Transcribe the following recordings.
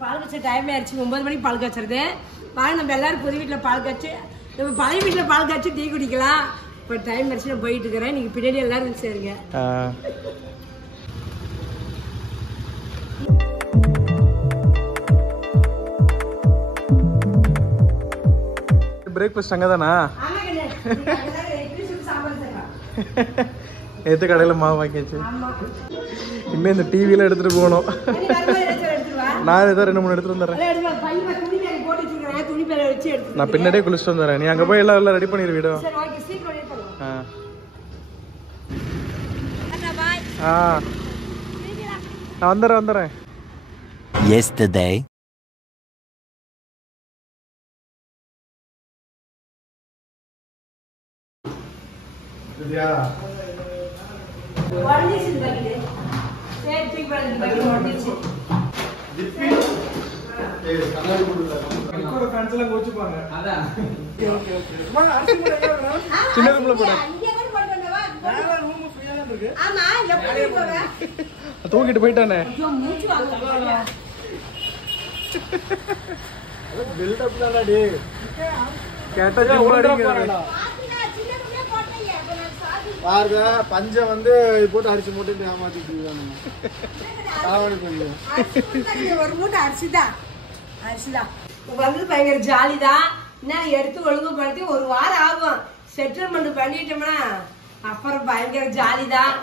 பால் காய்ச்ச டைம் ஆயிடுச்சு 9 மணிக்கு பால் காய்ச்சறது வாங்க நம்ம எல்லாரும் புது வீட்டில் பால் காய்ச்சி நம்ம பழைய வீட்டில் பால் காய்ச்சி டீ குடிக்கலாம் இப்போ டைம் ஆயிடுச்சு நான் போயிட்டு இருக்கிறேன் நீங்கள் பின்னாடி எல்லாரும் சேருங்க பிரேக்ஃபாஸ்ட் அங்கே தானா எது கடையில் மாவு வாங்கியாச்சு இன்னும் இந்த டிவியில் எடுத்துகிட்டு போகணும் நான் ஏதோ 2-3 எடுத்துட்டு வந்துடுறேன் நான் பின்னாடியே குளிச்சுட்டு வந்துடுறேன் நீ அங்கே போய் எல்லாம் ரெடி பண்ணிடு வீடு நான் வந்துடுறேன் Yesterday சின்ன ரூம்ல போட தூக்கிட்டு போயிட்டானே பாருங்க பஞ்சம் வந்து போட்டு அரிசி போட்டு ஏமாத்திட்டு ஒரு மூட்டை அரிசிதான் வந்து பயங்கர ஜாலிதான் என்ன எடுத்து ஒழுங்குபடுத்தி ஒரு வாரம் ஆகும் செட்டில்மெண்ட் பண்ணிட்டோம்னா அப்புறம் பயங்கர ஜாலிதான்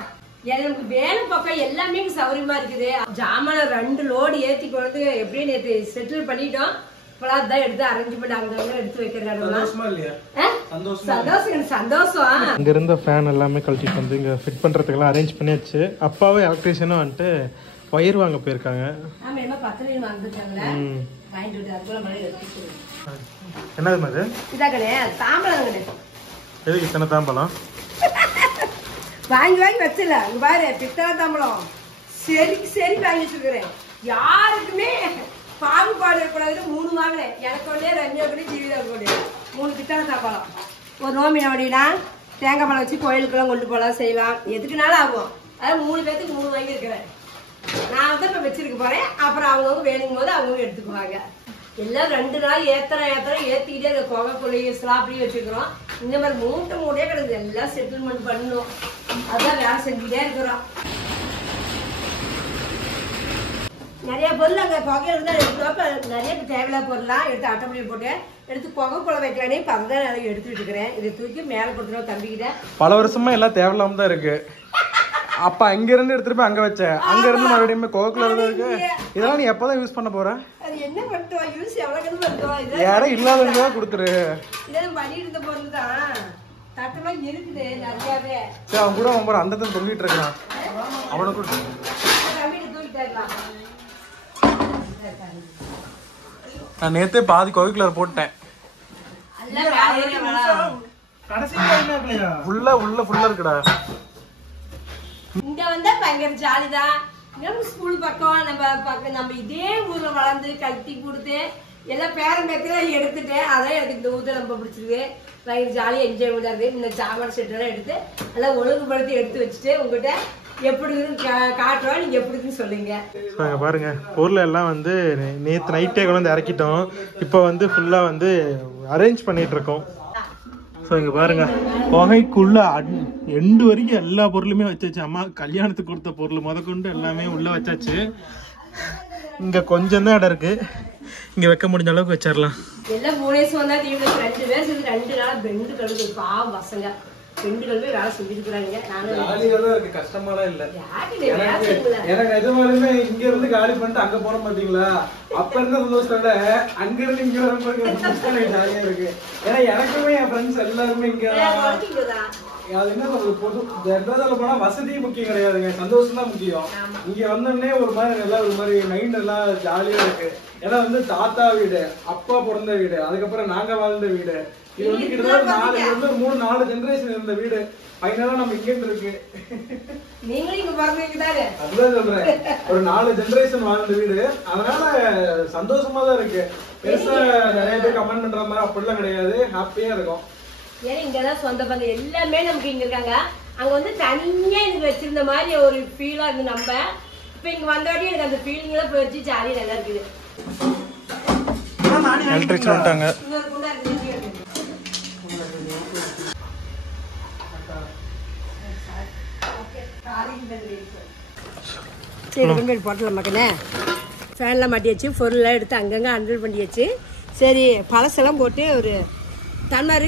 எனக்கு வேலை பக்கம் எல்லாமே சௌரியமா இருக்குது ஜாமான 2 லோடு ஏத்தி கொண்டு எப்படியும் நேற்று செட்டில் பண்ணிட்டோம் இப்பதான் தான் எடுத்து அரேஞ்ச் பண்ணி அங்க எடுத்து வைக்கிறாங்க சந்தோஷம் இங்க இருந்த ஃபேன் எல்லாமே கழட்டிட்டு வந்து இங்க ஃபிட் பண்றதுக்கெல்லாம் அரேஞ்ச் பண்ணியாச்சு அப்பாவே எலக்ட்ரீஷியனும் வந்துட்டு ஒயர் வாங்க போயிருக்காங்க என்னது மாதிரி தாம்பலம் எதுக்கு இத்தனை தாம்பலம் வாங்கி வச்சல இங்க பாரு பித்தளை தாம்பலம் சரி வாங்கி வச்சிருக்கிறேன் யாருக்குமே பாகுபாடு இருக்கக்கூடாதுன்னு 3 வாங்கினேன் எனக்கு ஒண்ணே ரம்யா கூட ஜீவிதா கூட 3 பித்தளை தாம்பலம் ஒரு நோம்பின அப்படின்னா தேங்காய் பழம் வச்சு கோயிலுக்குலாம் கொண்டு போகலாம் செய்யலாம் எதுக்குனாலும் ஆகும் அதாவது 3 பேத்துக்கு 3 வாங்கி இருக்கிறேன் நான் வந்து இப்ப வச்சிருக்க போறேன் அப்புறம் அவங்கவுங்க வேணுங்கும் போது அவங்க எடுத்துக்குவாங்க எல்லாம் 2 நாள் ஏத்திக்கிட்டே அந்த கொகைக்குள்ளையும் ஸ்லாப்லையும் வச்சுக்கிறோம் இந்த மாதிரி மூட்டையே கிடக்குது எல்லாம் செட்டில்மெண்ட் பண்ணணும் அதான் வேலை செஞ்சுட்டே இருக்கிறோம் நிறைய பொருள் அங்க புகையில இருந்தா எடுத்து நிறைய தேவையில்லாத பொருள்லாம் எடுத்து அட்டை போட்டு எடுத்து புகைக்குள்ள வைக்கலானே இப்ப அதுதான் எடுத்துட்டு இருக்கிறேன் இதை தூக்கி மேல கொடுத்துருவோம் தம்பிக்கிட்ட பல வருஷமா எல்லாம் தேவையில்லாம தான் இருக்கு அப்ப அங்க இருந்து எடுத்துட்டு போய் அங்க வச்சேன் அங்க இருந்து மறுபடியும் கோகுல இருக்கு இதெல்லாம் நீ எப்பதான் யூஸ் பண்ண போற அது என்ன பண்ணுவோம் யூஸ் எவ்வளவு பண்ணுவோம் யாரும் இல்லாதவங்க கொடுத்துரு இதெல்லாம் பண்ணிட்டு இருந்த பொருள் தான் தட்டமா இருக்குது நிறையாவே சரி அவன் கூட அவன் அந்த இடத்துல தொங்கிட்டு இருக்கான் அவனுக்கு தூக்கிட்டாருலாம் நான் நேத்தே பாதி கோவிக்குள்ள போட்டேன் ஃபுல்லா இருக்குடா இங்க வந்தா பயங்கர ஜாலிதான் ஸ்கூல் பக்கம் நம்ம இதே ஊர்ல வளர்ந்து கட்டி கொடுத்து எல்லாம் பேரம் பேத்திலாம் எடுத்துட்டு அதான் எனக்கு இந்த ஊர்ல ரொம்ப பிடிச்சிருக்கு பயங்கர ஜாலியா என்ஜாய் பண்ணாரு இந்த சாமான செட் எல்லாம் எடுத்து எல்லாம் ஒழுங்குபடுத்தி எடுத்து வச்சுட்டு உங்ககிட்ட எப்படி காட்டுறோம் நீங்க எப்படின்னு சொல்லுங்க பாருங்க பொருள் எல்லாம் வந்து நேத்து நைட்டே கொண்டு இறக்கிட்டோம் இப்ப வந்து ஃபுல்லா வந்து அரேஞ்ச் பண்ணிட்டு இருக்கோம் ஸோ இங்க பாருங்க புகைக்குள்ள எண்டு வரைக்கும் எல்லா பொருளுமே வச்சாச்சு அம்மா கல்யாணத்துக்கு கொடுத்த பொருள் முதற்கொண்டு எல்லாமே உள்ள வச்சாச்சு இங்க கொஞ்சம் தான் இடம் இருக்கு இங்க வைக்க முடிஞ்ச அளவுக்கு வச்சிடலாம் எல்லாம் 3 வயசு வந்தா 2 பேர் சேர்ந்து 2 நாளா பெண்டு கழுது பாவம் பசங்க 2 கழுவே வேலை செஞ்சுருக்குறாங்க நானும் கஷ்டமாலாம் இல்ல எனக்கு நிஜமாலுமே இங்க இருந்து காலி பண்ணிட்டு அங்க போன மாட்டீங்களா அப்ப இருந்த சந்தோஷத்தோட அங்க இருந்து இங்க வரும்போது ஜாலியா இருக்கு ஏன்னா எனக்குமே என் ஃப்ரெண்ட்ஸ் எல்லாருமே இங்க அது என்ன சொல்றது பொது சொல்ல போனா வசதியும் முக்கியம் கிடையாதுங்க சந்தோஷம் தான் முக்கியம் இங்க வந்தோடனே ஒரு மாதிரி நல்லா ஒரு மாதிரி மைண்ட் எல்லாம் ஜாலியா இருக்கு ஏன்னா வந்து தாத்தா வீடு அப்பா பிறந்த வீடு அதுக்கப்புறம் நாங்க வாழ்ந்த வீடு இது வந்து கிட்டத்தட்ட 3-4 ஜெனரேஷன் இருந்த வீடு ஃபைனலா நம்ம இங்க இருக்கு நீங்களும் இங்க பிறந்தீங்கதானே அதுதான் சொல்றேன் ஒரு 4 ஜெனரேஷன் வாழ்ந்த வீடு அதனால சந்தோஷமா தான் இருக்கு பெருசா நிறைய பேர் கமெண்ட் பண்ற மாதிரி அப்படிலாம் கிடையாது ஹாப்பியா இருக்கும் ஏன்னா இங்கதான் சொந்த பந்தம் எல்லாமே நமக்கு இங்க இருக்காங்க அங்க வந்து தனியா எனக்கு வச்சிருந்த மாதிரி ஒரு ஃபீலா இருந்து நம்ம இப்ப இங்க வந்தோடனே எனக்கு அந்த ஃபீலிங் எல்லாம் போயிடுச்சு ஜாலியா நல்லா இருக்குது எலக்ட்ரிஷியன் வந்துட்டாங்க. இன்னொரு குண்டா இருக்கு. சரி வெங்கட் போட்டலாம் மக்கனே. ஃபேன்லாம் மாட்டியாச்சு, பொருள்லாம் எடுத்து அங்கங்கே அண்டல் பண்ணியாச்சு. சரி பழசெல்லாம் போட்டு ஒரு டம்ளரு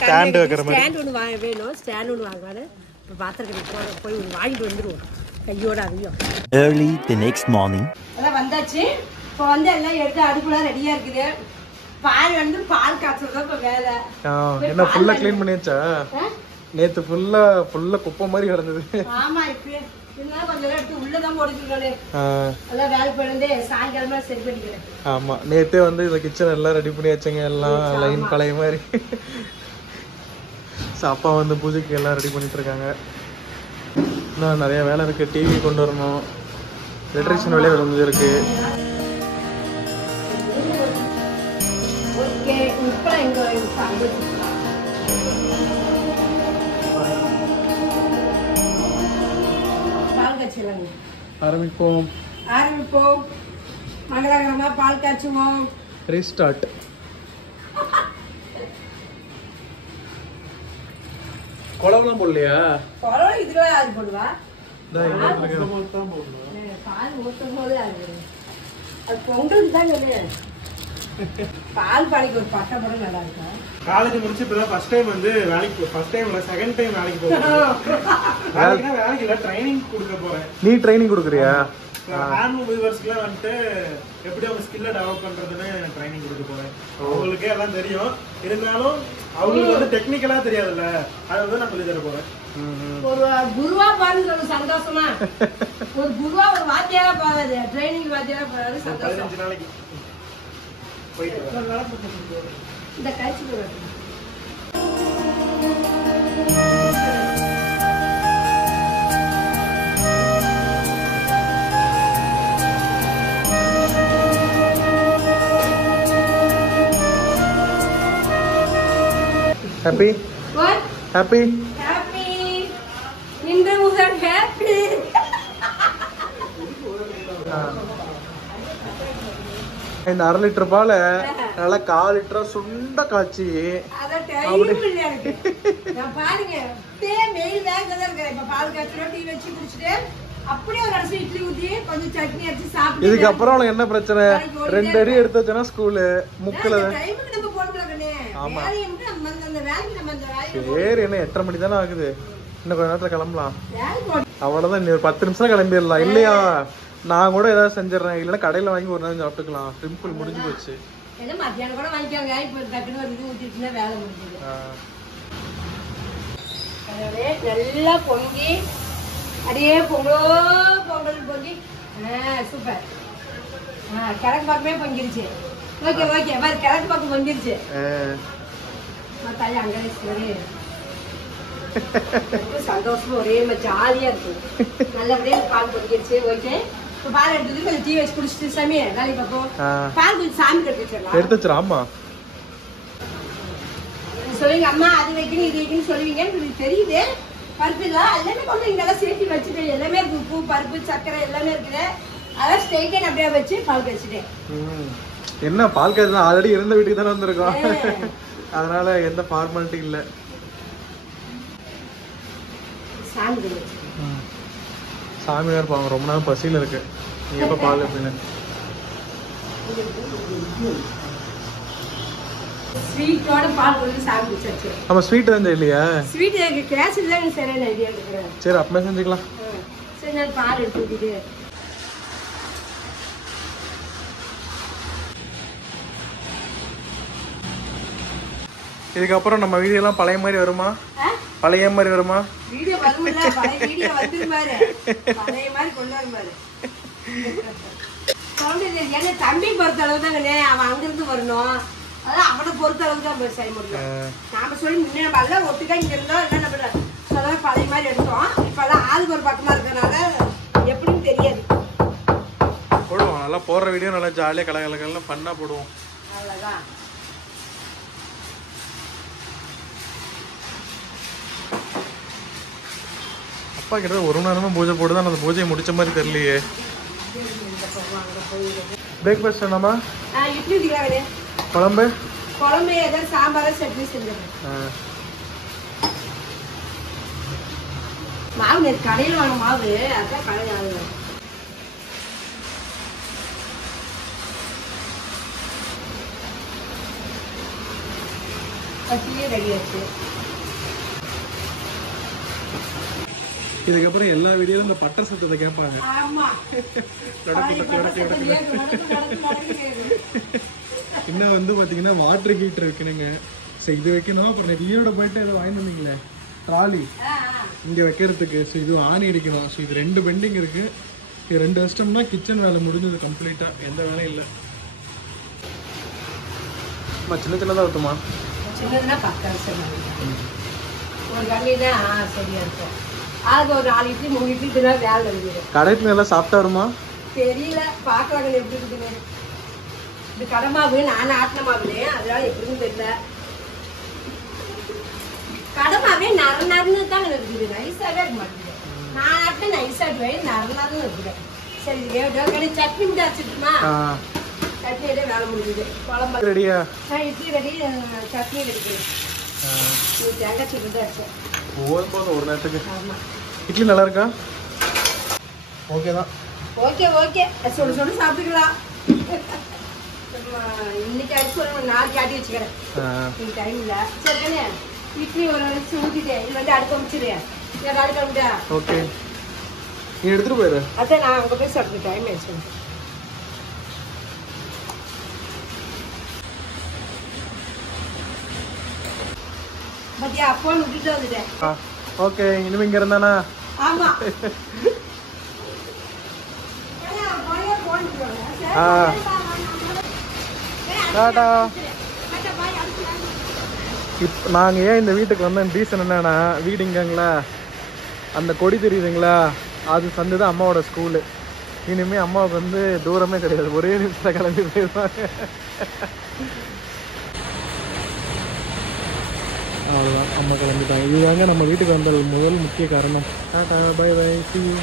ஸ்டாண்டு வைக்கிற மாதிரி ஸ்டாண்ட் ஒன்று வேணும். ஸ்டாண்ட் ஒன்று வாங்கலான்னு இப்போ பாத்திரம் கடைக்கு போய் ஒன்று வாங்கிட்டு வந்துடுவோம் கையோட. அதையும் Early the next morning. அதான் வந்தாச்சு. இப்போ வந்து எல்லாம் எடுத்து அடுப்புலாம் ரெடியாக இருக்குது. பால் வந்து பால் காய்ச்சல் இப்போ வேலை. என்ன ஃபுல்லா க்ளீன் பண்ணியாச்சா? நேத்து ஃபுல்லா குப்பை மாதிரி கிடந்தது. ஆமா இப்போ இதெல்லாம் கொஞ்சம் எடுத்து உள்ளதான் போடுறீங்களே. அதான் வேலை போயிருந்து சாயங்காலமா சரி பண்ணிக்கிறேன். ஆமா நேத்தே வந்து இந்த கிச்சன் எல்லாம் ரெடி பண்ணியாச்சுங்க. எல்லாம் லைன் பழைய மாதிரி. அப்பா வந்து பூஜைக்கு எல்லாம் ரெடி பண்ணிட்டு இருக்காங்க. இன்னும் நிறைய வேலை இருக்கு. டிவி கொண்டு வரணும், எலக்ட்ரிஷியன் வேலையை வந்து இருக்கு. ஓகே இப்போ எங்க பால் காய்ச்சலாங்க. ஆரம்பிப்போம். மங்களகரமா பால் காய்ச்சுவோம். ரீஸ்டார்ட். குழம்புலாம் போடலையா? குழம்பு இதுக்கெல்லாம் யாரு போடுவா? போடணும். பால் ஊற்றும் போது அது பொங்கலுக்கு தான் சொல்லு. பால் பாலைக்கு ஒரு பட்டை படம் நல்லா இருக்கும். காலேஜ் முடிச்சு இப்பதான் ஃபர்ஸ்ட் டைம் வந்து வேலைக்கு, ஃபர்ஸ்ட் டைம் இல்ல செகண்ட் டைம் வேலைக்கு போறேன். வேலைக்கு இல்ல ட்ரைனிங் கொடுக்க போறேன். நீ ட்ரைனிங் கொடுக்குறியா? ஹேண்ட் வியூவர்ஸ்க்குலாம் வந்துட்டு எப்படி அவங்க ஸ்கில்லை டெவலப் பண்றதுன்னு ட்ரைனிங் கொடுக்க போறேன். அவங்களுக்கே எல்லாம் தெரியும், இருந்தாலும் அவங்களுக்கு வந்து டெக்னிக்கலா தெரியாதுல்ல, அதை வந்து நான் சொல்லி தர போறேன். ஒரு குருவா பாருங்க சந்தோஷமா. ஒரு குருவா ஒரு வாத்தியாரா பாருது, ட்ரைனிங் வாத்தியாரா பாருது சந்தோஷம். 15 நாளைக்கு போயிட்டு இந்த காய்ச்சி ஹாப்பி ஹாப்பி ஹாப்பி இன்று முதல் ஹாப்பி. இந்த 1/2 லிட்டர் பால நல்லா 1/4 லிட்டரா சுண்ட காய்ச்சி பாருங்க மெயில் வேகதான் இருக்கிறேன். இப்ப பால் காய்ச்சல் டீ வச்சு குடிச்சிட்டு அப்படியே ஒரு அரிசி இட்லி ஊத்தி கொஞ்சம் சட்னி அரைச்சு சாப்பிட்டு. இதுக்கப்புறம் அவனுக்கு என்ன பிரச்சனை? 2 அடி எடுத்து வச்சனா ஸ்கூலு முக்கல. டைமுக்கு நம்ம போடுறோம்னே. வேலையை வந்து நம்ம அந்த வேலைக்கு நம்ம அந்த வேலையை. சரி என்ன 8:30 மணி தானே ஆகுது, இன்னும் கொஞ்ச நேரத்துல கிளம்பலாம். அவ்வளவுதான், இன்னும் ஒரு 10 நிமிஷம் கிளம்பிடலாம். இல்லையா நான் கூட ஏதாவது செஞ்சிடறேன், இல்லைன்னா கடையில வாங்கி ஒரு நேரம் சாப்பிட்டுக்கலாம். சிம்பிள், முடிஞ்சு போச்சு. என்ன மத்தியானம் கூட வாங்கிக்கோங்க. இப்போ டக்குன்னு ஒரு இது ஊத்திட்டுனா வேலை முடிஞ்சது. நல்லா பொங்கி அப்படியே பொங்கல் பொங்கி சூப்பர். கிழக்கு பக்கமே பொங்கிருச்சு. ஓகே ஓகே பாரு, கிழக்கு பக்கம் பொங்கிருச்சு. தாய் அங்கே சந்தோஷமா ஒரே மாதிரி ஜாலியா இருக்கு. நல்லபடியா பால் பொங்கிருச்சு. ஓகே இப்போ பால் எடுத்துட்டு கொஞ்சம் டீ வச்சு குடிச்சிட்டு சாமி வேலைக்கு பார்ப்போம். பால் கொஞ்சம் சாமி கட்டி வச்சிடலாம். எடுத்து வச்சிடலாம். ஆமா சொல்லுவீங்க அம்மா அது வைக்கணும் இது வைக்கணும் சொல்லுவீங்க, எனக்கு தெரியுது. பருப்பு இல்லை எல்லாமே கொண்டு இங்கெல்லாம் சேர்த்து வச்சுட்டு எல்லாமே இருக்கு. உப்பு பருப்பு சர்க்கரை எல்லாமே இருக்குது. அதான் ஸ்ட்ரெயிட்டே அப்படியே வச்சு பால் கழிச்சிட்டேன். என்ன பால் காய்ச்சல் ஆல்ரெடி இருந்த வீட்டுக்கு தானே வந்திருக்கோம், அதனால எந்த ஃபார்மாலிட்டி இல்லை. சாமி வேறு பாவம் ரொம்ப நாள் பசியில் இருக்கு. எப்போ பால் அப்படின்னு ஸ்வீட்டோட பால் கொண்டு சாமி குடிச்சாச்சு. நம்ம ஸ்வீட் தான் இல்லையா? ஸ்வீட் கேஸ் இல்லை சரியான ஐடியா இருக்கிறேன். சரி அப்பமே செஞ்சுக்கலாம். சரி நான் பால் எடுத்து ஊற்றிட்டு இதுக்கப்புறம் நம்ம வீடியோலாம் பழைய மாதிரி வருமா? பழைய மாதிரி வருமா? வீடியோ வரும்ல, பழைய வீடியோ வந்துருமாரு, பழைய மாதிரி கொண்டு வருமாரு. ஏன்னா தம்பி பொறுத்த அளவு தாங்கண்ணே, அவன் அங்கிருந்து வரணும். அதான் அவனை பொறுத்த அளவுக்கு தான் நம்ம செய்ய முடியும். நாம சொல்லி முன்னே நம்ம எல்லாம் ஒட்டுக்கா இங்க இருந்தோம். என்ன நம்ம சொல்ல பழைய மாதிரி எடுத்தோம். இப்பெல்லாம் ஆளுக்கு ஒரு பக்கமா இருக்கனால எப்படின்னு தெரியாது. போடுவோம் நல்லா, போடுற வீடியோ நல்லா ஜாலியாக கலகலகலாம் ஃபன்னாக போடுவோம். அவ்வளோதான். அப்பா கிட்ட 1 மணி நேரமா பூஜை போடுதான், அந்த பூஜையை முடிச்ச மாதிரி தெரியலையே. பிரேக்ஃபாஸ்ட் என்னம்மா? இட்லி ஊற்றிக்கலாம். குழம்பு குழம்பு ஏதாவது சாம்பார் சட்னி செஞ்சிடறேன். மாவு நேற்று கடையில் வாங்க மாவு, அதான் கடையில் வாங்குவேன். பசியே ரெடி ஆச்சு. இதுக்கப்புறம் எல்லா வீடியோலும் இந்த பட்டர் சத்தத்தை கேட்பாங்க. ஆமா. இன்னும் வந்து பாத்தீங்கன்னா வாட்டர் ஹீட்டர் வைக்கணுங்க. சரி இது வைக்கணும். அப்புறம் ரியோட போயிட்டு ஏதோ வாங்கி வந்தீங்களே ட்ராலி இங்க வைக்கிறதுக்கு. ஸோ இது ஆணி அடிக்கணும். ஸோ இது 2 பெண்டிங் இருக்கு. இது 2 வருஷம்னா கிச்சன் வேலை முடிஞ்சது கம்ப்ளீட்டா. எந்த வேலையும் இல்லை. சின்ன சின்னதாக ஊற்றுமா? சின்னதுன்னா 10 வருஷம் ஒரு கம்மி தான் சரியா இருக்கும். அது ஒரு 4 இட்லி 3 இட்லி தான் வேலை இருக்குது. கடைக்கு நல்லா சாப்பிட்டா வருமா தெரியல, பார்க்கலாங்க எப்படி இருக்குதுங்க. இது கடை மாவு, நான் ஆட்டின மாவுலே, அதனால எப்படின்னு தெரியல. கடை மாவே நரநரன்னு தான் இருக்குது, நைஸாவே இருக்க மாட்டேங்குது. நான் ஆட்டின நைஸாட்டுவேன், நரநரன்னு இருக்குது. சரி கடை சட்னி மட்டும் அரைச்சிட்டுமா? சட்னியோட வேலை முடிஞ்சுது. குழம்பு ரெடியா? Idli ready, chutney ready. தேங்காய் சட்னி தான் அரைச்சேன். போதும் ஒரு நேரத்துக்கு. இட்லி நல்லா இருக்கா? ஓகே தான். ஓகே ஓகே, சொல்லு சொல்லு சாப்பிட்டுக்கலாம். இன்னைக்கு அடிச்சு ஒரு 4 காட்டி வச்சுக்கிறேன். இன்னைக்கு டைம் இல்லை. சரி இட்லி ஒரு ஊற்றிட்டேன். இது வந்து அடுக்க முடிச்சிடு. அடுக்க முடியா? ஓகே, நீ எடுத்துட்டு போயிரு. அதான் நான் அங்கே போய் சாப்பிட்டு டைம் ஆயிடுச்சு. பத்தியா போன் விட்டுட்டு வந்துட்டேன். ஓகே, இனிமே இங்க இருந்தானா? ஆமா. டாடா. நாங்கள் ஏன் இந்த வீட்டுக்கு வந்தோம் ரீசன் என்னன்னா, வீடு இங்கங்களா, அந்த கொடி தெரியுதுங்களா, அது சந்து தான் அம்மாவோட ஸ்கூலு. இனிமேல் அம்மாவுக்கு வந்து தூரமே கிடையாது, ஒரே நிமிஷத்தில் கிளம்பி போயிடுவாங்க. அவ்வளோதான், அம்மா கிளம்பிட்டாங்க. இதுதாங்க நம்ம வீட்டுக்கு வந்த முதல் முக்கிய காரணம். Tata, bye bye, see you.